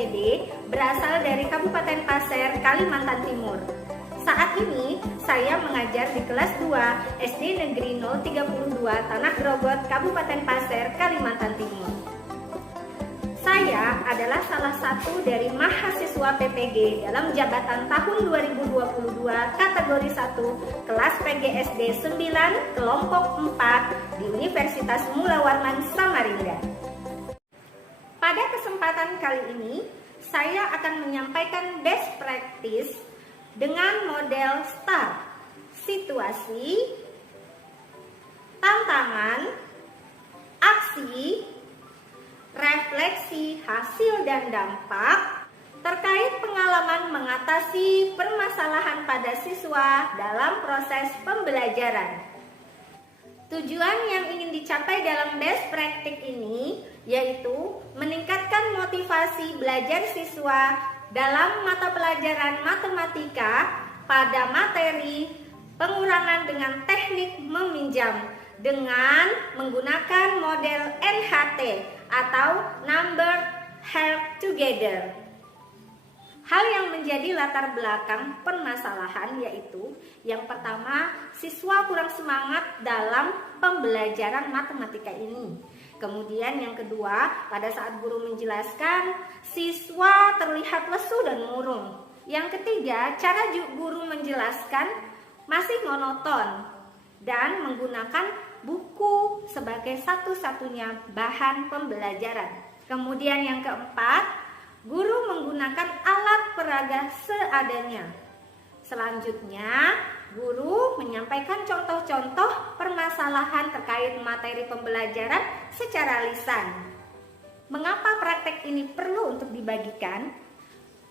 SPD berasal dari Kabupaten Pasir, Kalimantan Timur. Saat ini saya mengajar di kelas 2 SD Negeri 032 Tanah Grogot, Kabupaten Pasir, Kalimantan Timur. Saya adalah salah satu dari mahasiswa PPG dalam jabatan tahun 2022 kategori 1 kelas PGSD 9 kelompok 4 di Universitas Mula Warman Samarinda. Pada kesempatan kali ini, saya akan menyampaikan best practice dengan model STAR, situasi, tantangan, aksi, refleksi, hasil dan dampak terkait pengalaman mengatasi permasalahan pada siswa dalam proses pembelajaran. Tujuan yang ingin dicapai dalam best practice ini yaitu meningkatkan motivasi belajar siswa dalam mata pelajaran matematika pada materi pengurangan dengan teknik meminjam dengan menggunakan model NHT atau Number Help Together. Hal yang menjadi latar belakang permasalahan yaitu yang pertama, siswa kurang semangat dalam pembelajaran matematika ini. Kemudian yang kedua, pada saat guru menjelaskan, siswa terlihat lesu dan murung. Yang ketiga, cara guru menjelaskan masih monoton dan menggunakan buku sebagai satu-satunya bahan pembelajaran. Kemudian yang keempat, guru menggunakan alat peraga seadanya. Selanjutnya, guru menyampaikan contoh-contoh permasalahan terkait materi pembelajaran secara lisan. Mengapa praktek ini perlu untuk dibagikan?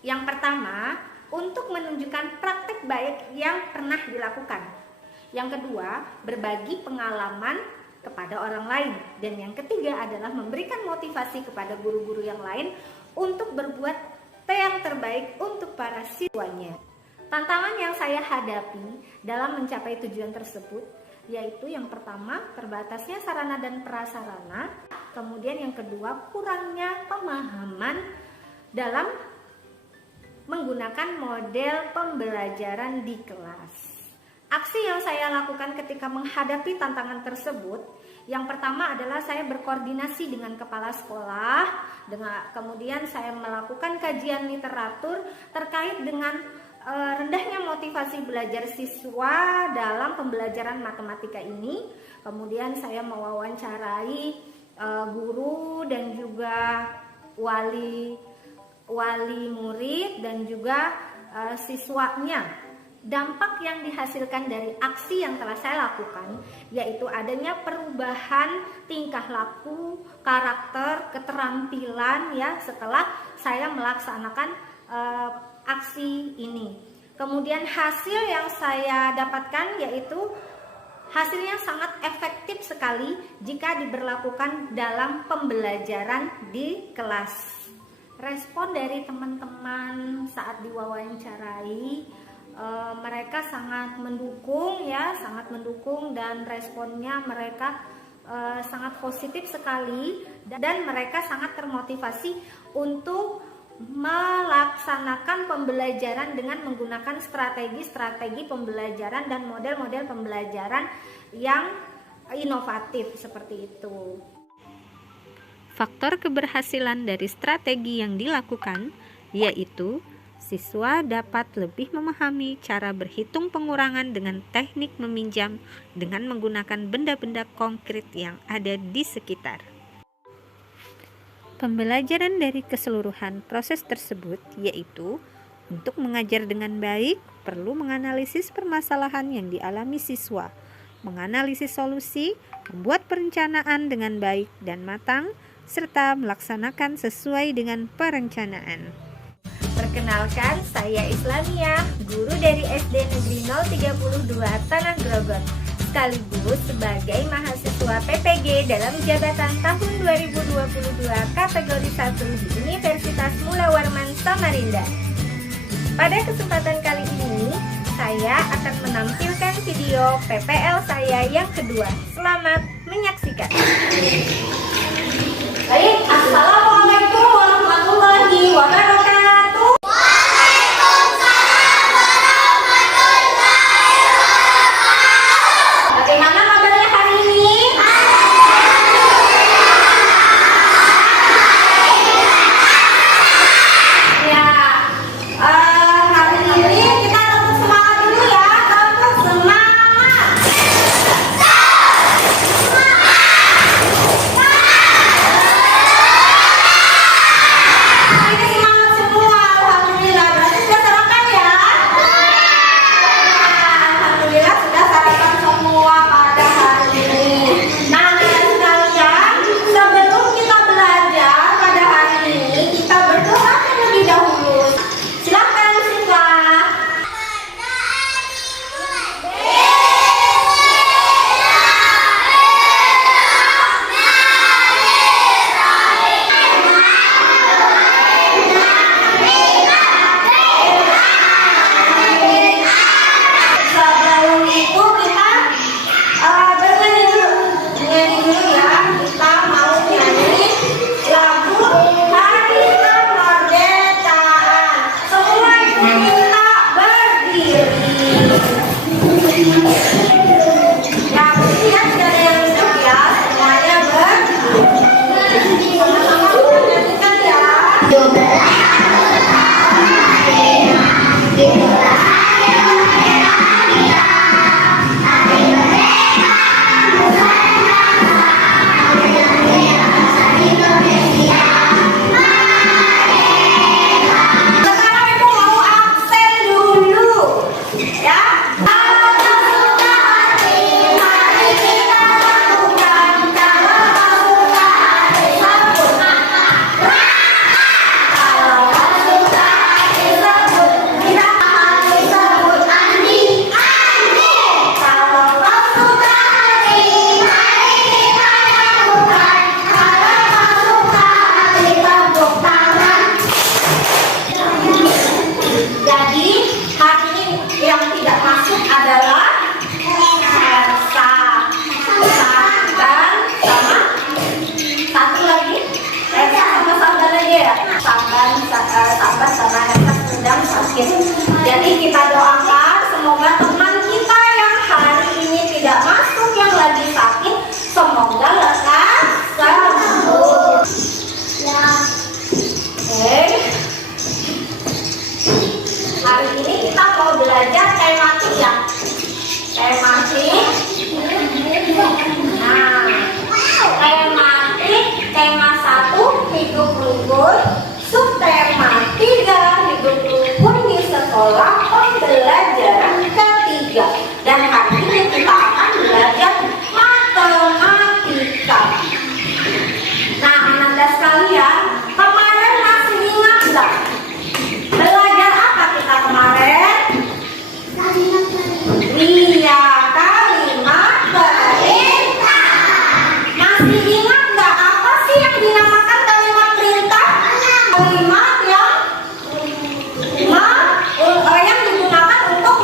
Yang pertama, untuk menunjukkan praktek baik yang pernah dilakukan. Yang kedua, berbagi pengalaman kepada orang lain. Dan yang ketiga adalah memberikan motivasi kepada guru-guru yang lain untuk berbuat yang terbaik untuk para siswanya. Tantangan yang saya hadapi dalam mencapai tujuan tersebut yaitu yang pertama, terbatasnya sarana dan prasarana. Kemudian yang kedua, kurangnya pemahaman dalam menggunakan model pembelajaran di kelas. Aksi yang saya lakukan ketika menghadapi tantangan tersebut, yang pertama adalah saya berkoordinasi dengan kepala sekolah, kemudian saya melakukan kajian literatur terkait dengan rendahnya motivasi belajar siswa dalam pembelajaran matematika ini. Kemudian saya mewawancarai guru dan juga wali murid dan juga siswanya. Dampak yang dihasilkan dari aksi yang telah saya lakukan yaitu adanya perubahan tingkah laku, karakter, keterampilan ya setelah saya melaksanakan aksi ini. Kemudian hasil yang saya dapatkan yaitu hasilnya sangat efektif sekali jika diberlakukan dalam pembelajaran di kelas. Respon dari teman-teman saat diwawancarai, mereka sangat mendukung ya, sangat mendukung dan responnya mereka sangat positif sekali dan mereka sangat termotivasi untuk melaksanakan pembelajaran dengan menggunakan strategi-strategi pembelajaran dan model-model pembelajaran yang inovatif seperti itu. Faktor keberhasilan dari strategi yang dilakukan yaitu siswa dapat lebih memahami cara berhitung pengurangan dengan teknik meminjam dengan menggunakan benda-benda konkret yang ada di sekitar. Pembelajaran dari keseluruhan proses tersebut yaitu untuk mengajar dengan baik perlu menganalisis permasalahan yang dialami siswa, menganalisis solusi, membuat perencanaan dengan baik dan matang, serta melaksanakan sesuai dengan perencanaan. Perkenalkan, saya Islamia, guru dari SD Negeri 032 Tanah Grogot, sekaligus sebagai mahasiswa PPG dalam jabatan tahun 2022 kategori 1 di Universitas Mula Warman Samarinda. Pada kesempatan kali ini, saya akan menampilkan video PPL saya yang kedua. Selamat menyaksikan. Baik, Assalamualaikum warahmatullahi wabarakatuh. Bagaimana kabarnya hari ini? Ya, hari ini kita tetap semangat dulu ya, tetap semangat. Ini semangat semua, alhamdulillah. Berarti sudah sarapan ya? Alhamdulillah sudah sarapan semua pada hari ini. Nah, anak sekalian, sebelum kita belajar pada hari ini, kita berdoa terlebih dahulu. Silakan siswa. Sebelum itu kita bernyanyi dulu ya. Kita mau nyanyi lagu Hari Kemerdekaan. Semua itu kita berdiri. Ya, ya tidak ada yang duduk ya. Semuanya berdiri. Sama-sama kita nyanyikan ya. Sekarang ibu mau absen dulu, ya. Kalau suka hati, mari kita lakukan. Kalau suka hati, sebut. Kalau suka hati, sebut. Kita hati sebut Andi. Kalau suka hati, mari kita lakukan. Kalau suka hati, tepuk tangan. Jadi hari ini yang tidak masuk adalah Elsa, Samban, sama satu lagi. Elsa sama Samban aja ya. Samban sama Elsa sedang sakit. Jadi kita doakan semoga teman kita yang hari ini tidak masuk yang lagi sakit semoga lekas sembuh. Oke. Hari ini kita mau belajar tematik ya. Tematik. Nah, tematik tema 1 hidup rukun, subtema 3 hidup rukun di sekolah pembelajaran ketiga. Dan hari ini kita akan belajar matematika. Nah, anak sekalian, kemarin masih ingat nggak? Belajar apa kita kemarin? Iya, kalimat perintah. Masih ingat nggak apa sih yang dinamakan kalimat perintah? Kalimat yang digunakan untuk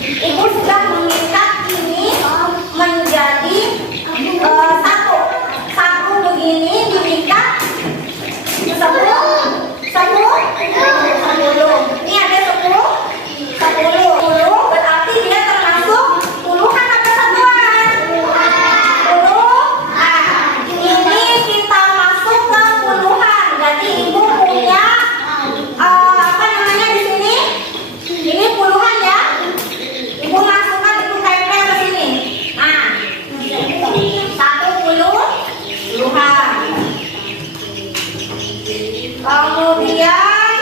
Ibu sudah mengikat ini menjadi satu. Satu begini diikat 10. Ini ada 10 berarti dia termasuk puluhan atau satuan? 10. Nah, ini kita masuk ke puluhan. Jadi ibu punya apa namanya di sini? Ini puluhan ya. Ibu masukkan, ibu tempel ke sini. Nah, 10 puluhan. Kemudian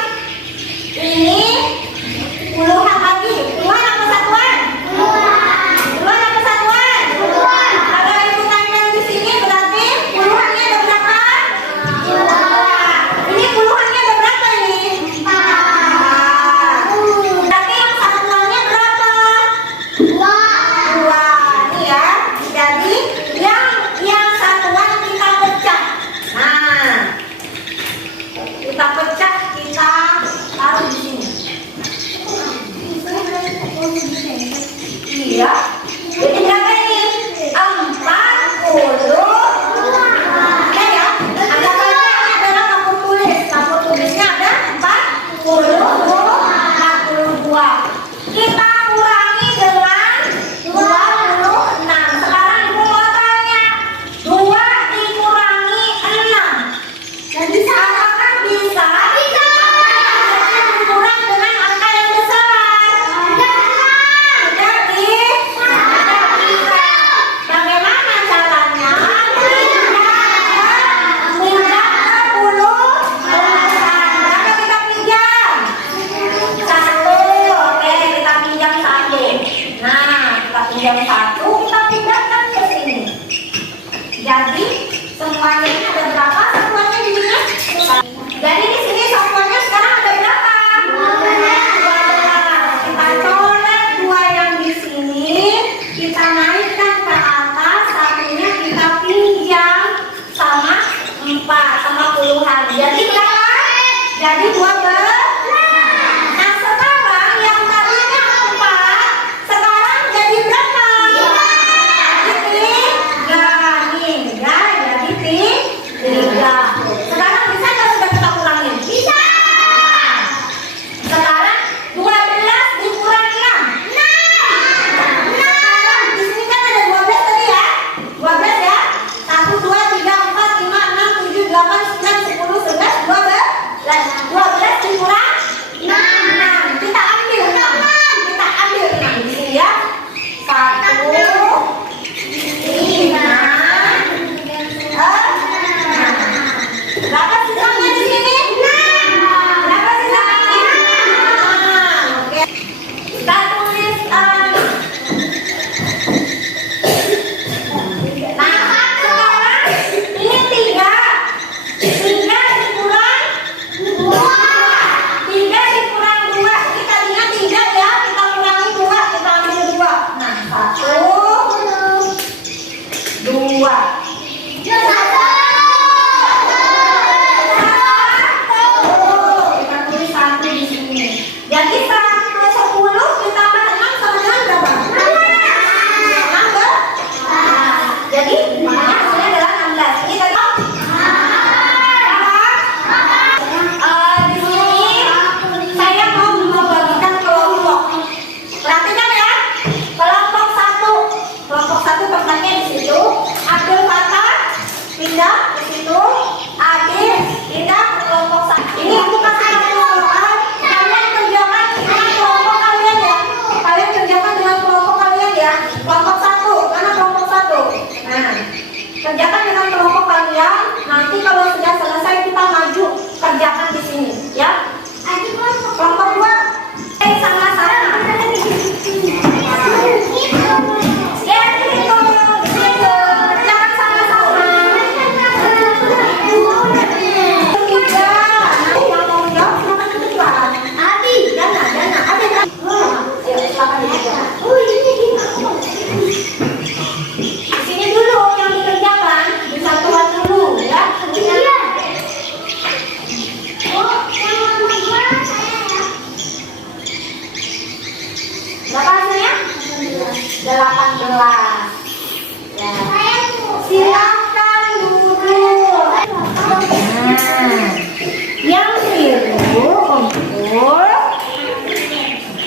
ini puluhan lagi. Puluhan apa satuan? Puluhan apa satuan? Kalau ibu tempel di sini berarti puluhannya ada berapa? Ini puluhannya ada berapa nih? Berarti yang satuannya berapa? 2. Nih ya. Jadi yang satuan kita pecah. Nah, kita pecah, kita taruh di sini. Iya. Jadi berapa ini? 40. Ada ya? Ada saja ini adalah kapur tulis. Kapur tulisnya ada 42. Kita kurangi dengan 26. Sekarang ibu mau tanya, 2 dikurangi 6. Dan bisa apakah bisa? Kurang dengan angka yang besar. Tidak bisa. Bagaimana caranya? Pinjam ke puluhan. Berapa kita pinjam? 1. Oke, kita pinjam 1. Nah, kita pinjam 1, kita pindahkan ke sini. Jadi semuanya ini ada berapa satuannya di sini? Jadi di sini satuannya sekarang ada berapa? 12. Kita coret 2 yang di sini, kita naikkan ke atas, satunya kita pinjam sama 4 sama puluhan. Jadi berapa? Jadi 12. Nah sekarang yang tadinya 4 sekarang jadi berapa? Jadi 3 nih ya, jadi 3. Sekarang bisa nggak sudah kita kurangin? Bisa. Sekarang 12 dikurang 6. Sekarang di sini kan ada 12 tadi ya. 12 ya. 1, 2, 3, 4, 5, 6, 7, 8, 9, 10, 11, 12. 12 dikurang 6. Kita ambil 6. Kita ambil 6 di sini ya. 1, 5, 6. Berapa sisanya di sini? 6. Berapa sisanya? 6. Oke. Kita tulis nah, sekarang ini 3. 3 dikurang 2. 3 dikurang 2. Kita lihat 3 ya. Kita kurangi 2. Kita ambil 2. Nah, 1, 2. Kita tulis 1 di sini. Jadi 110 ditambah 6 sama dengan berapa? 6 ke? Jadi makanya hasilnya adalah 16. Ini tadi di sini saya mau membagikan kelompok. Perhatikan ya. Kelompok 1. Kelompok 1 tempatnya di situ. Ambil kata, pindah ke situ. Adil, pindah ke kelompok 1. Ini aku kasih soal. Kalian kerjakan dengan kelompok kalian ya. Kalian kerjakan dengan kelompok kalian ya. Kelompok 1, karena kelompok 1. Nah, kerjakan dengan kelompok kalian. Nanti kalau sudah selesai kita maju kerjakan di sini ya. Kelompok 2 sama-sama. Ya, gitu. Kerjakan sama-sama. 3. Nah, yang mau jawab silakan kebetulan. Dana. Ada. Ya, silakan dijawab. Di sini dulu yang dikerjakan, disatuan dulu ya. Berapa hasilnya? 18. Ya. Silakan duduk. Nah, yang biru untuk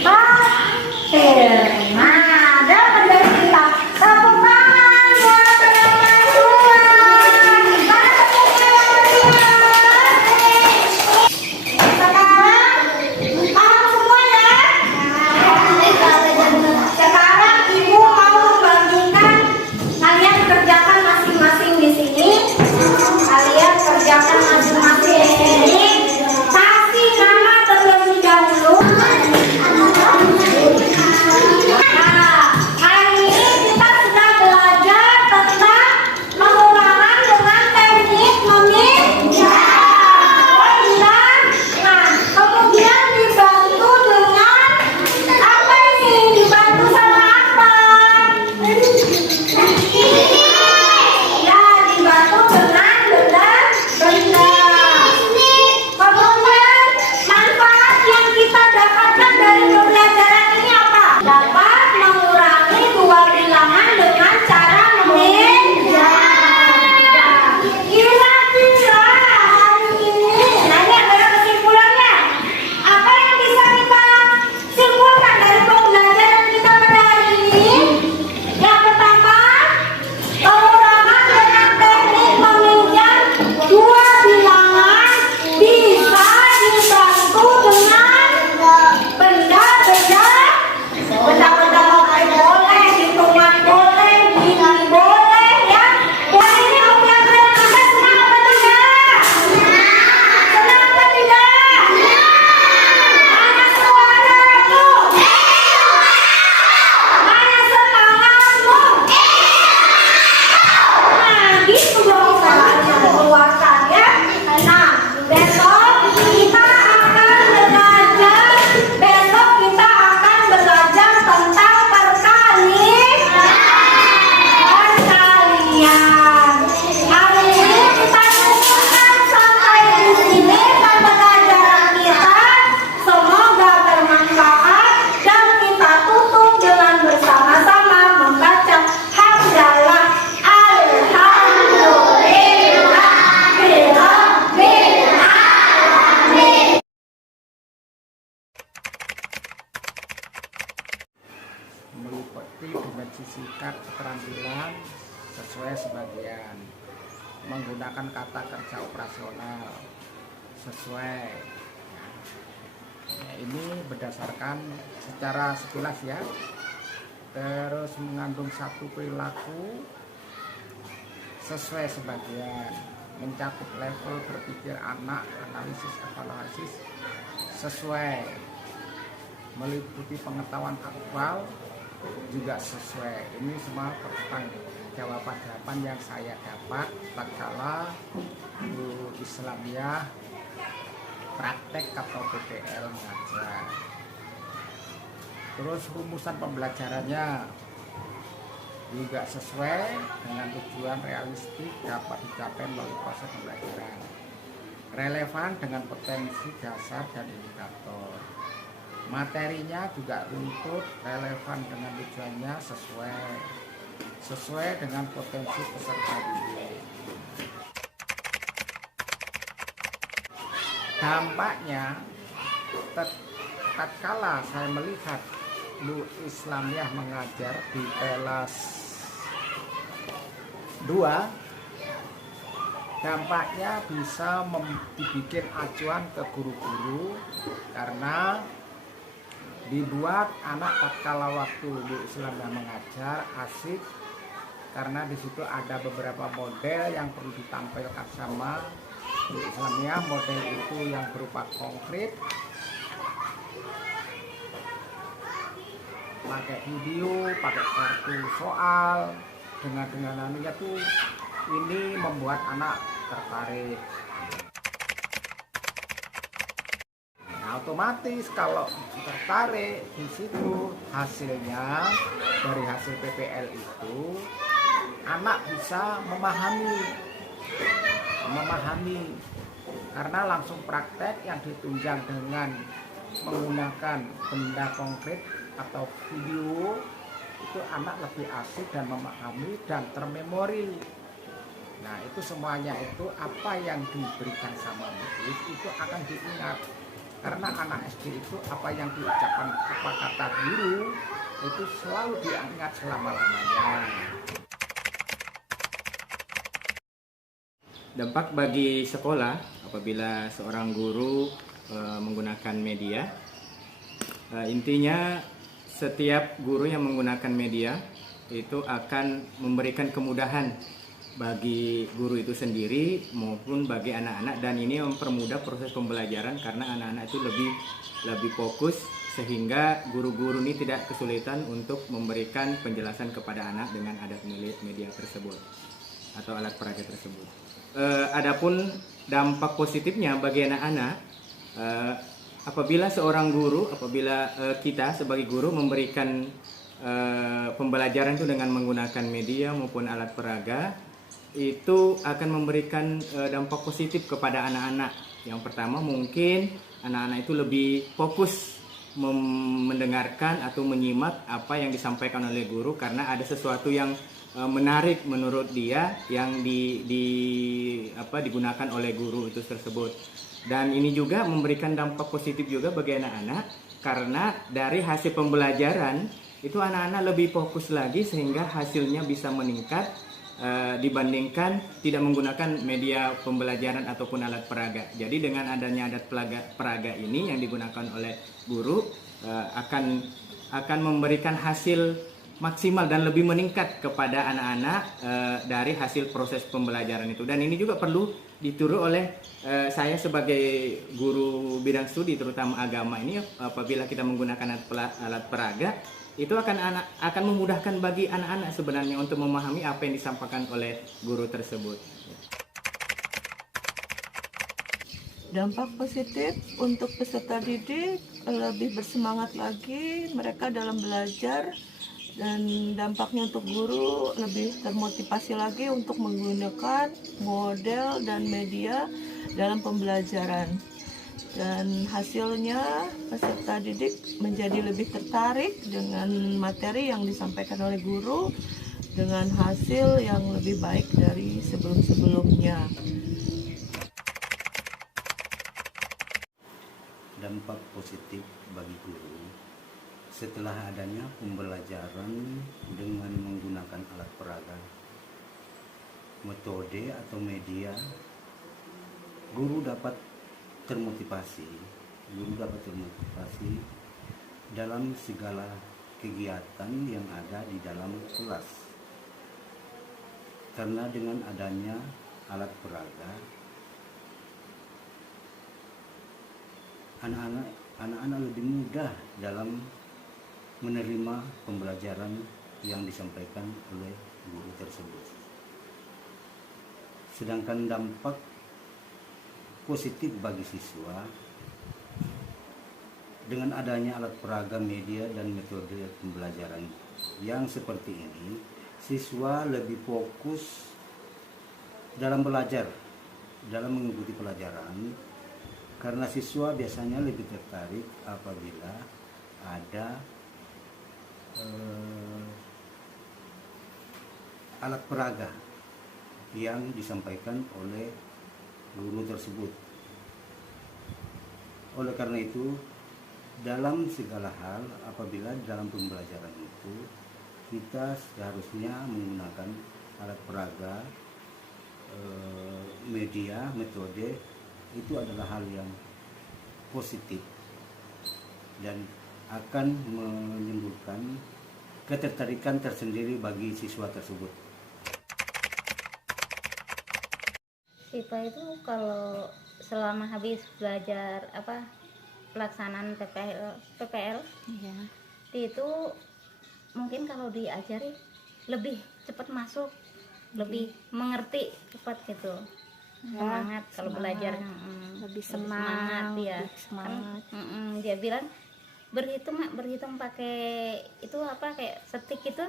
pasir. Nah, dapat dari kita. Tepuk tangan buat teman-teman semua. Mana sekarang paham semua ya? Sekarang ibu mau membagikan, kalian kerjakan masing-masing di sini. Kalian kerjakan masing-masing di sini. Kasih nama terlebih dahulu. Nah, hari ini kita sudah belajar tentang pengulangan dengan teknik meminjam. Nah, kemudian dibantu dengan apa ini? Dibantu sama apa? Ya, dibantu dengan benda-benda. Kemudian manfaat yang kita dapatkan dari pembelajaran ini apa? Dapat mengurangi dua bilangan dengan cara meminjam. Kira-kira hari ini, nah ini adalah kesimpulannya. Apa yang bisa kita simpulkan dari pembelajaran kita pada hari ini? Yang pertama, pengurangan dengan teknik meminjam dua bilangan bisa dibantu dengan benda-benda. Benda-benda boleh, hitungan boleh, bilang boleh ya. Hari ini pembelajaran Anda senang apa tidak? Senang apa tidak? Mana suaramu? Mana semangatmu? Nah, gitu dong caranya keluarkan ya. Nah, besok kita akan belajar. Besok kita akan belajar tentang perkalian. Hari ini kita cukupkan sampai di sini pembelajaran kita. Semoga bermanfaat dan kita tutup dengan bersama-sama membaca hamdalah alhamdulillahirabbil alamin. Meliputi dimensi singkat keterampilan sesuai sebagian, menggunakan kata kerja operasional sesuai. Ya, ini berdasarkan secara sekilas ya. Terus mengandung satu perilaku sesuai sebagian, mencakup level berpikir anak, analisis evaluasi sesuai, meliputi pengetahuan aktual juga sesuai. Ini semua jawaban-jawaban yang saya dapat tatkala guru Islamiyah praktek atau PPL mengajar. Terus rumusan pembelajarannya juga sesuai dengan tujuan realistik dapat dicapai melalui proses pembelajaran, relevan dengan potensi dasar dan indikator. Materinya juga runtut, relevan dengan tujuannya, sesuai dengan potensi peserta didik. Dampaknya, tatkala saya melihat Bu Islamiyah mengajar di kelas 2, dampaknya bisa dibikin acuan ke guru-guru karena dibuat anak tatkala waktu Bu Islamiyah mengajar asik, karena di situ ada beberapa model yang perlu ditampilkan sama Bu Islamiyah. Model itu yang berupa konkret, pakai video, pakai kartu soal, dengan anunya tuh ini membuat anak tertarik. Nah, otomatis kalau tertarik di situ, hasilnya dari hasil PPL itu anak bisa memahami karena langsung praktek yang ditunjang dengan menggunakan benda konkret atau video itu anak lebih asik dan memahami dan termemori. Nah itu semuanya itu apa yang diberikan sama murid itu akan diingat. Karena anak SD itu apa yang diucapkan, apa kata guru itu selalu diingat selama-lamanya. Dampak bagi sekolah apabila seorang guru menggunakan media, intinya setiap guru yang menggunakan media itu akan memberikan kemudahan bagi guru itu sendiri maupun bagi anak-anak, dan ini mempermudah proses pembelajaran karena anak-anak itu lebih fokus sehingga guru-guru ini tidak kesulitan untuk memberikan penjelasan kepada anak dengan adat media tersebut atau alat peraga tersebut. Adapun dampak positifnya bagi anak-anak, apabila seorang guru, apabila kita sebagai guru memberikan pembelajaran itu dengan menggunakan media maupun alat peraga, itu akan memberikan dampak positif kepada anak-anak. Yang pertama mungkin anak-anak itu lebih fokus mendengarkan atau menyimak apa yang disampaikan oleh guru karena ada sesuatu yang menarik menurut dia yang digunakan oleh guru itu tersebut. Dan ini juga memberikan dampak positif juga bagi anak-anak karena dari hasil pembelajaran itu anak-anak lebih fokus lagi sehingga hasilnya bisa meningkat dibandingkan tidak menggunakan media pembelajaran ataupun alat peraga. Jadi dengan adanya alat peraga ini yang digunakan oleh guru akan memberikan hasil maksimal dan lebih meningkat kepada anak-anak dari hasil proses pembelajaran itu. Dan ini juga perlu ditiru oleh saya sebagai guru bidang studi terutama agama ini, apabila kita menggunakan alat peraga itu akan memudahkan bagi anak-anak sebenarnya untuk memahami apa yang disampaikan oleh guru tersebut. Dampak positif untuk peserta didik lebih bersemangat lagi mereka dalam belajar, dan dampaknya untuk guru lebih termotivasi lagi untuk menggunakan model dan media dalam pembelajaran. Dan hasilnya peserta didik menjadi lebih tertarik dengan materi yang disampaikan oleh guru dengan hasil yang lebih baik dari sebelum-sebelumnya. Dampak positif bagi guru setelah adanya pembelajaran dengan menggunakan alat peraga, metode atau media, guru dapat termotivasi dalam segala kegiatan yang ada di dalam kelas. Karena dengan adanya alat peraga, anak-anak lebih mudah dalam menerima pembelajaran yang disampaikan oleh guru tersebut. Sedangkan dampak positif bagi siswa, dengan adanya alat peraga, media, dan metode pembelajaran yang seperti ini, siswa lebih fokus dalam belajar, dalam mengikuti pelajaran, karena siswa biasanya lebih tertarik apabila ada alat peraga yang disampaikan oleh guru tersebut. Oleh karena itu, dalam segala hal apabila dalam pembelajaran itu kita seharusnya menggunakan alat peraga, media, metode, itu adalah hal yang positif dan akan menimbulkan ketertarikan tersendiri bagi siswa tersebut. Siswa itu kalau selama habis belajar pelaksanaan PPL Iya. itu mungkin kalau diajari lebih cepat masuk, lebih mengerti cepat gitu. Semangat kalau belajar, Lebih semangat, ya. lebih semangat. Kan, dia bilang berhitung pakai itu kayak setik itu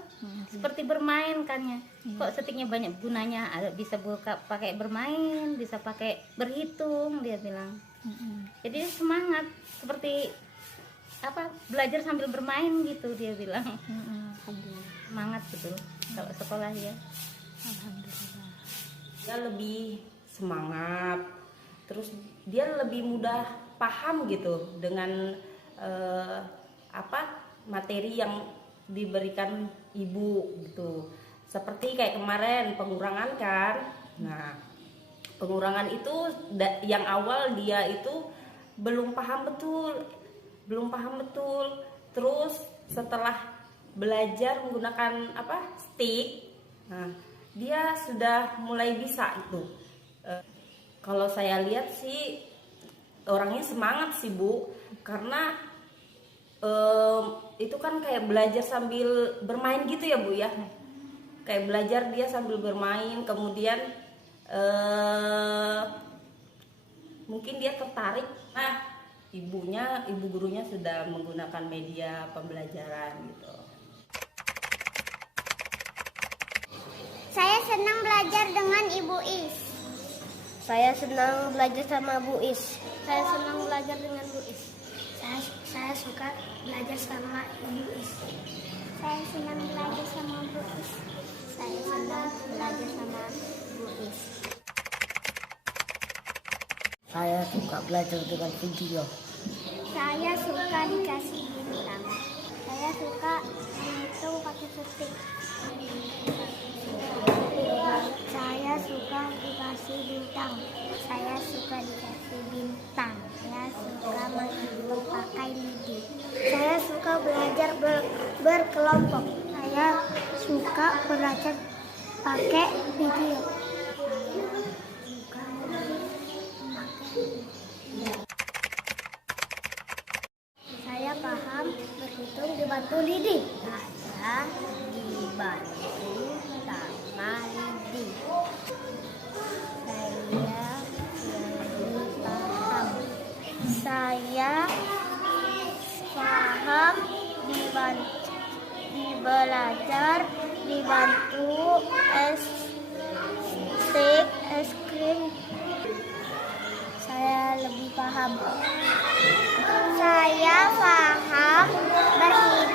seperti bermain kan ya. Kok setiknya banyak gunanya, ada bisa buka pakai bermain, bisa pakai berhitung, dia bilang. Jadi semangat seperti belajar sambil bermain gitu, dia bilang. Semangat gitu kalau sekolah ya. Alhamdulillah. Dia lebih semangat, terus dia lebih mudah paham gitu dengan materi yang diberikan ibu gitu. Seperti kayak kemarin pengurangan kan. Nah, pengurangan itu yang awal dia itu belum paham betul. Terus setelah belajar menggunakan stick, nah dia sudah mulai bisa itu. Kalau saya lihat sih orangnya semangat sih Bu, karena itu kan kayak belajar sambil bermain gitu ya Bu ya, kayak belajar dia sambil bermain, kemudian mungkin dia tertarik. Nah, ibu gurunya sudah menggunakan media pembelajaran gitu. Saya senang belajar dengan Ibu Is. Saya senang belajar sama Bu Is. Saya senang belajar dengan Bu Is. Saya suka belajar sama Ibu Is. Saya senang belajar sama Bu Is. Saya senang belajar sama Bu Is. Saya suka belajar dengan video. Saya suka dikasih bintang. Saya suka menghitung pakai setik. Saya suka dikasih bintang. Saya suka dikasih bintang. Saya suka menghitung pakai lidi. Saya suka belajar berkelompok. Saya suka belajar pakai video. Saya paham berhitung dibantu lidi. Saya dibantu sama lidi. Saya lebih paham. Saya paham belajar dibantu stick es krim. Saya lebih paham. Saya paham berhitung